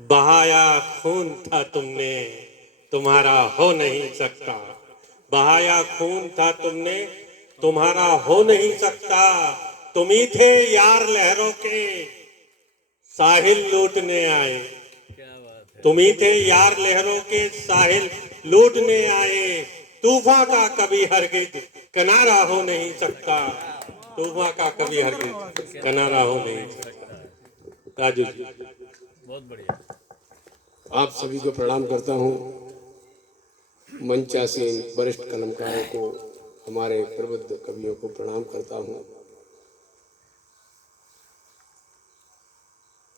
बहाया खून था तुमने, तुम्हारा हो नहीं सकता। बहाया खून था तुमने, तुम्हारा हो नहीं सकता। तुम ही थे यार लहरों के, साहिल लूटने आए। तुम ही थे यार लहरों के, साहिल लूटने आए। तूफान का कभी हरगिज किनारा हो नहीं सकता। तूफान का कभी हरगिज किनारा हो नहीं सकता। राजू जी, बहुत बढ़िया। आप सभी को प्रणाम करता हूँ। मंचासीन वरिष्ठ कलमकारों को, हमारे प्रबुद्ध कवियों को प्रणाम करता हूँ।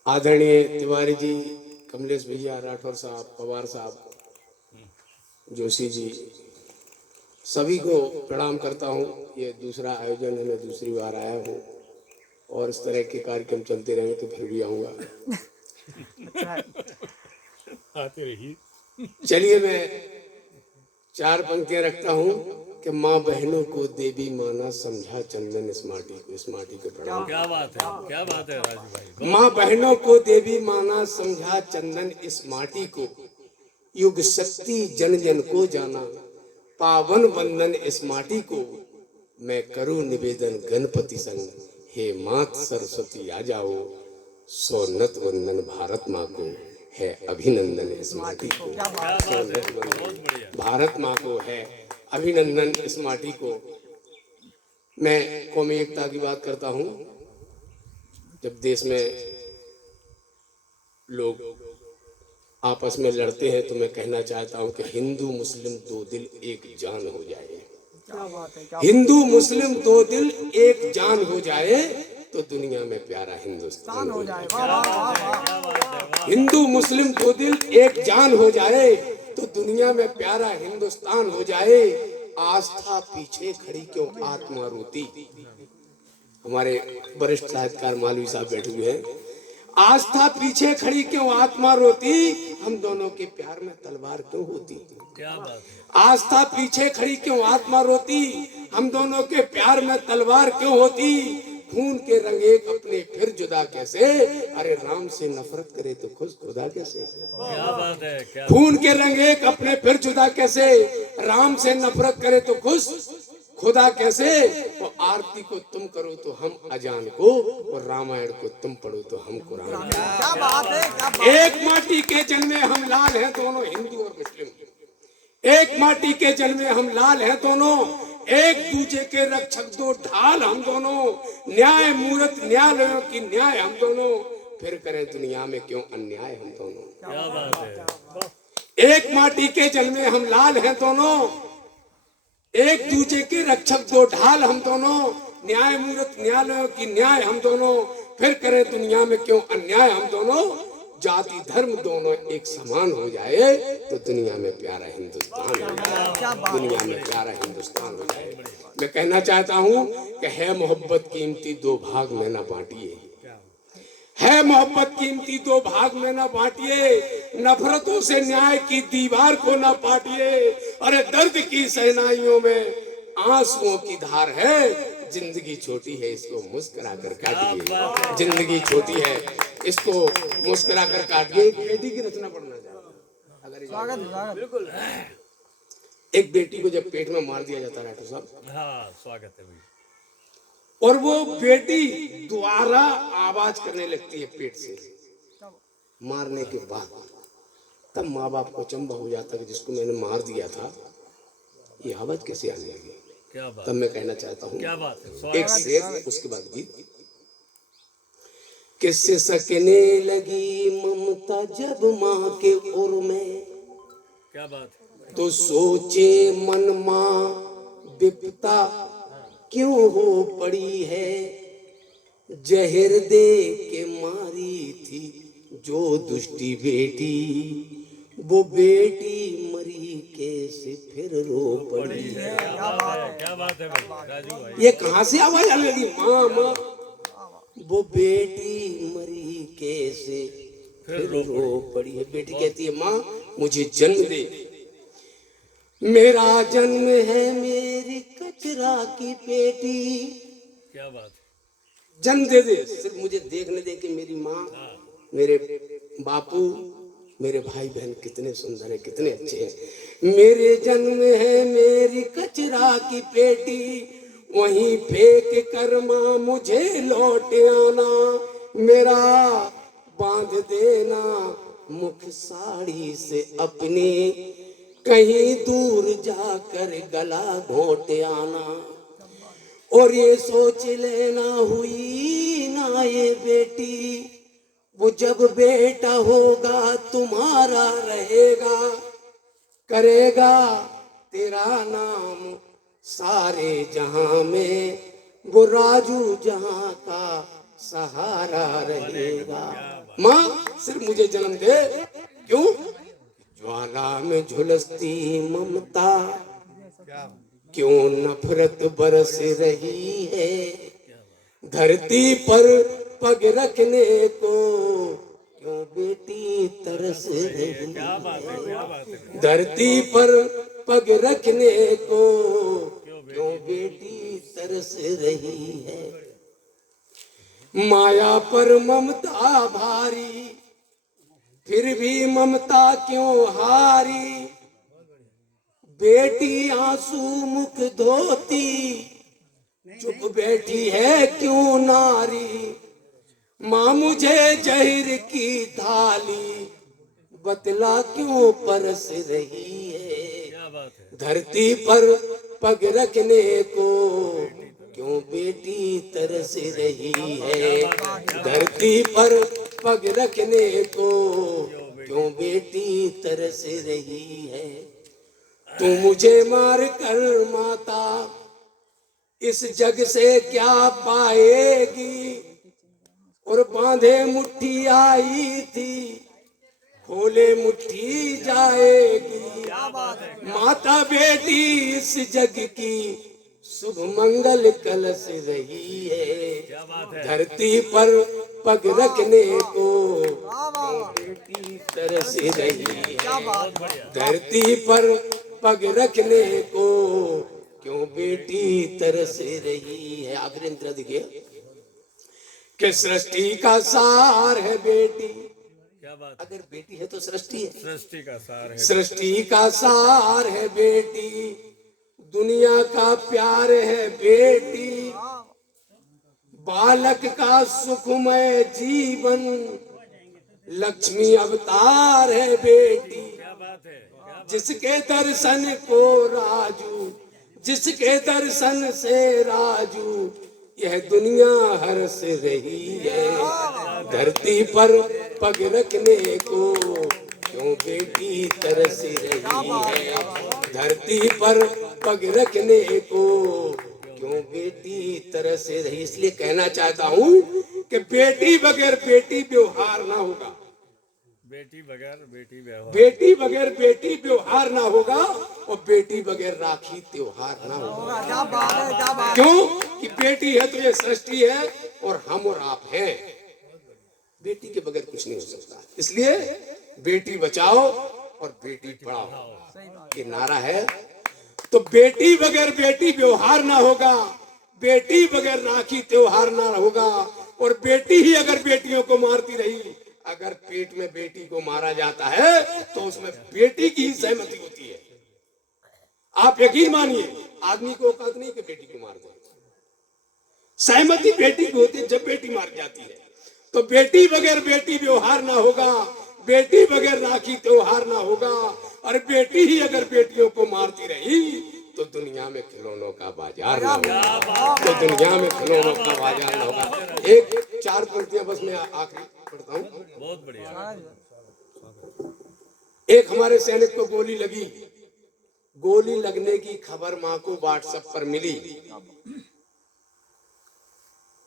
आदरणीय तिवारी जी, कमलेश भैया, राठौर साहब, पवार साहब, जोशी जी, सभी को प्रणाम करता हूँ। ये दूसरा आयोजन है, मैं दूसरी बार आया हूँ और इस तरह के कार्यक्रम चलते रहेंगे तो फिर भी आऊँगा। आते रहिए। चलिए, मैं चार पंक्तियां रखता हूँ कि माँ बहनों को देवी माना, समझा चंदन इस माटी को। इस माटी को प्रणाम। क्या बात है, क्या बात है राजू भाई। माँ बहनों को देवी माना, समझा चंदन इस माटी को। युग शक्ति जन जन को जाना, पावन वंदन इस माटी को। मैं करूं निवेदन गणपति संग, हे मात सरस्वती आ जाओ। सोनत वंदन भारत माँ को, है अभिनंदन इस माटी को। सोनत वंदन भारत माँ को, है अभिनंदन इस माटी को। मैं कौमी एकता की बात करता हूँ। जब देश में लोग आपस में लड़ते हैं तो मैं कहना चाहता हूँ कि हिंदू मुस्लिम दो दिल एक जान हो जाए। हिंदू मुस्लिम दो दिल एक जान हो जाए तो दुनिया में प्यारा हिंदुस्तान हो जाए। हिंदू मुस्लिम दो दिल एक जान हो जाए तो दुनिया में प्यारा हिंदुस्तान हो जाए। आस्था पीछे खड़ी क्यों आत्मा रोती। हमारे वरिष्ठ साहित्यकार मालवी साहब बैठे हुए हैं। आस्था पीछे खड़ी क्यों आत्मा रोती, हम दोनों के प्यार में तलवार क्यों होती। क्या बात है। आस्था पीछे खड़ी क्यों आत्मा रोती, हम दोनों के प्यार में तलवार क्यों होती। खून के रंग एक अपने फिर जुदा कैसे, अरे राम से नफरत करे तो खुद खुदा कैसे। क्या बात है, क्या खून के रंग एक अपने फिर जुदा कैसे, राम से नफरत करे तो खुश खुदा कैसे। वो आरती को तुम करो तो हम अजान को, और रामायण को तुम पढ़ो तो हम कुरान को। क्या बात है, क्या बात है। एक माटी के जन्मे हम लाल हैं दोनों, हिंदू और मुस्लिम। एक माटी के जन्मे हम लाल हैं दोनों, एक दूजे के रक्षक दो ढाल हम दोनों। न्याय मूर्त न्यायालयों की न्याय हम दोनों, फिर करें दुनिया में क्यों अन्याय हम दोनों। क्या बात है। एक माटी के जन्मे हम लाल हैं दोनों, एक दूजे के रक्षक दो ढाल हम दोनों। न्याय मूर्त न्यायालयों की न्याय हम दोनों, फिर करें दुनिया में क्यों अन्याय हम दोनों। जाति धर्म दोनों एक समान हो जाए तो दुनिया में प्यारा हिंदुस्तान हो जाए। दुनिया में प्यारा हिंदुस्तान हो जाए। मैं कहना चाहता हूँ कि है मोहब्बत कीमती दो भाग में ना बांटिए। है मोहब्बत कीमती दो भाग में ना बांटिए, नफरतों से न्याय की दीवार को ना पाटिए। अरे दर्द की सहनाइयों में आंसुओं की धार है, जिंदगी छोटी है इसको मुस्कुरा कर काटिए। जिंदगी छोटी है इसको मुस्कुरा कर काटिए। एक बेटी की रचना पढ़ना चाहता हूं। स्वागत बिल्कुल। एक बेटी को जब पेट में मार दिया जाता है राठौर साहब, हाँ स्वागत है भाई। और वो बेटी दोबारा आवाज करने लगती है पेट से मारने के बाद, तब माँ बाप को अचंभा हो जाता है कि जिसको मैंने मार दिया था ये आवाज कैसे आने लगी। क्या बात। तब मैं कहना चाहता हूँ क्या बात है। एक शेर, उसके बाद गीत। किससे सकने लगी ममता जब माँ के उर में, क्या बात है। तो सोचे मन माँ विपता क्यों हो पड़ी है। जहर दे के मारी थी जो दुष्टी बेटी, वो बेटी मरी कैसे फिर रो पड़ी है। क्या बात है भाई राजू भाई। ये कहाँ से आवाज आने लगी, माँ माँ। वो बेटी मरी कैसे फिर रो पड़ी है। बेटी कहती है माँ मुझे जन्म दे, मेरा जन्म है मेरी कचरा की बेटी। क्या बात है। जन्म दे दे, सिर्फ मुझे देखने दे कि मेरी माँ मेरे बापू मेरे भाई बहन कितने सुंदर है, कितने अच्छे हैं। मेरे जन्म है मेरी कचरा की पेटी, वहीं फेंक कर माँ मुझे लौट आना। मेरा बांध देना मुख साड़ी से अपनी, कहीं दूर जाकर गला घोट आना। और ये सोच लेना हुई ना ये बेटी, वो जब बेटा होगा तुम्हारा रहेगा, करेगा तेरा नाम सारे जहां में, वो राजू जहां का सहारा रहेगा। माँ सिर्फ मुझे जन्म दे, क्यों? ज्वाला में झुलसती ममता, क्यों नफरत बरस रही है। धरती पर पग रखने को क्यों बेटी तरस रही है। धरती पर पग रखने को क्यों बेटी तरस रही है। माया पर ममता भारी, फिर भी ममता क्यों हारी। बेटी आंसू मुख धोती, चुप बैठी है क्यों नारी। माँ मुझे जहर की थाली बतला क्यों परस रही है। धरती पर पग रखने को क्यों बेटी तरस रही है। धरती पर पग रखने को क्यों बेटी तरस रही है। तू मुझे मार कर माता इस जग से क्या पाएगी। और बांधे मुट्ठी आई थी, खोले मुट्ठी जाएगी। माता बेटी इस जग की शुभ मंगल कलश रही है। धरती पर पग रखने को क्यों बेटी तरस रही है। धरती पर पग रखने को क्यों बेटी तरस रही है। आखिरी अंतरा देखिए कि सृष्टि का सार है बेटी। क्या बात, अगर बेटी है तो सृष्टि है। सृष्टि का सार है। सृष्टि का सार है बेटी, दुनिया का प्यार है बेटी। बालक का सुखमय जीवन लक्ष्मी अवतार है बेटी। क्या बात है, जिसके दर्शन को राजू, जिसके दर्शन से राजू यह दुनिया हर्ष रही है। धरती पर पग रखने को क्यों बेटी तरस रही है। धरती पर पग रखने को क्यों बेटी तरस रही। इसलिए कहना चाहता हूँ कि बेटी बगैर बेटी व्यवहार ना होगा। बेटी बगैर बेटी व्यवहार, बेटी बगैर बेटी व्यवहार ना होगा, और बेटी बगैर राखी त्योहार ना होगा। क्या बात है, क्या बात। क्यों कि बेटी है तो ये सृष्टि है और हम और आप हैं। बेटी के बगैर कुछ नहीं हो सकता। इसलिए बेटी बचाओ और बेटी पढ़ाओ ये नारा है। तो बेटी बगैर बेटी व्यवहार ना होगा, बेटी बगैर राखी त्योहार ना होगा। और बेटी ही अगर बेटियों को मारती रही, अगर पेट में बेटी को मारा जाता है तो उसमें बेटी की ही सहमति होती है। आप यकीन मानिए, आदमी को औकात नहीं कि बेटी को मार दे। सहमति बेटी की होती है जब बेटी मार जाती है। तो बेटी बगैर बेटी व्यवहार ना होगा, बेटी बगैर राखी त्योहार ना होगा। और बेटी ही अगर बेटियों को मारती रही तो दुनिया में खिलौनों का बाजार ना होगा। तो दुनिया में खिलौनों का बाजार ना होगा। एक 4 पंक्तियां बस मैं आखिरी पढ़ता हूँ। बहुत बढ़िया। एक हमारे सैनिक को गोली लगी। गोली लगने की खबर मां को व्हाट्सएप पर मिली।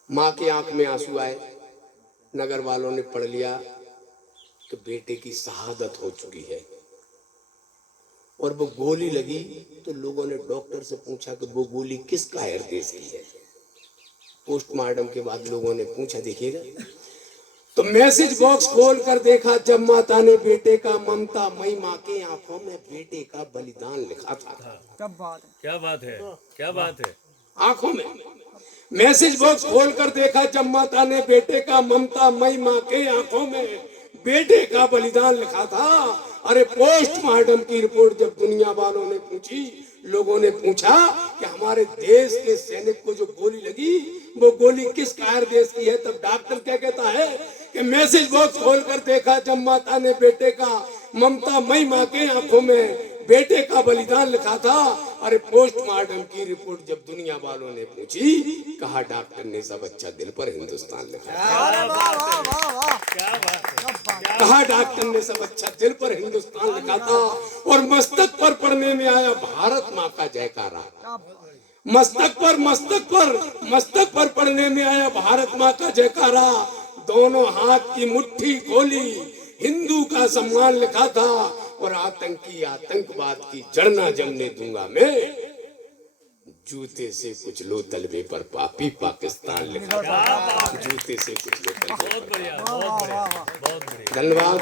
मां की आंख में आंसू आए। नगर वालों ने पढ़ लिया कि बेटे की शहादत हो चुकी है। और वो गोली लगी तो लोगों ने डॉक्टर से पूछा कि वो गोली किस कायर देश की है। पोस्टमार्टम के बाद लोगों ने पूछा, देखिएगा तो मैसेज बॉक्स खोल कर देखा, जब माता ने बेटे का ममता मई माँ के आंखों में बेटे का बलिदान लिखा था। क्या बात है, क्या बात है, क्या बात है। आंखों में मैसेज बॉक्स खोल कर देखा, जब माता ने बेटे का ममता मई माँ के आंखों में बेटे का बलिदान लिखा था। अरे पोस्टमार्टम की रिपोर्ट जब दुनिया वालों ने पूछी, लोगों ने पूछा कि हमारे देश के सैनिक को जो गोली लगी वो गोली किस कायर देश की है, तब डॉक्टर क्या कहता है कि मैसेज बॉक्स खोलकर देखा जब माता ने बेटे का, ममता मई माँ के आंखों में बेटे का बलिदान लिखा था। अरे पोस्टमार्टम की रिपोर्ट जब दुनिया वालों ने पूछी, कहा डॉक्टर ने सब अच्छा दिल पर हिंदुस्तान लिखा था। अरे वाह वाह वाह वाह क्या बात है, कहा डॉक्टर ने सब अच्छा दिल पर हिंदुस्तान लिखा था। और मस्तक पर पढ़ने में आया भारत माँ का जयकारा। मस्तक पर पढ़ने में आया भारत माँ का जयकारा। दोनों हाथ की मुट्ठी खोली, हिंदू का सम्मान लिखा था। और आतंकी आतंकवाद की जड़ ना जमने दूंगा मैं, जूते से कुछ लो तलवे पर पापी पाकिस्तान लिखा था। जूते से कुछ लो तलवे बहुत बढ़िया, बहुत बढ़िया, बहुत बढ़िया। धन्यवाद।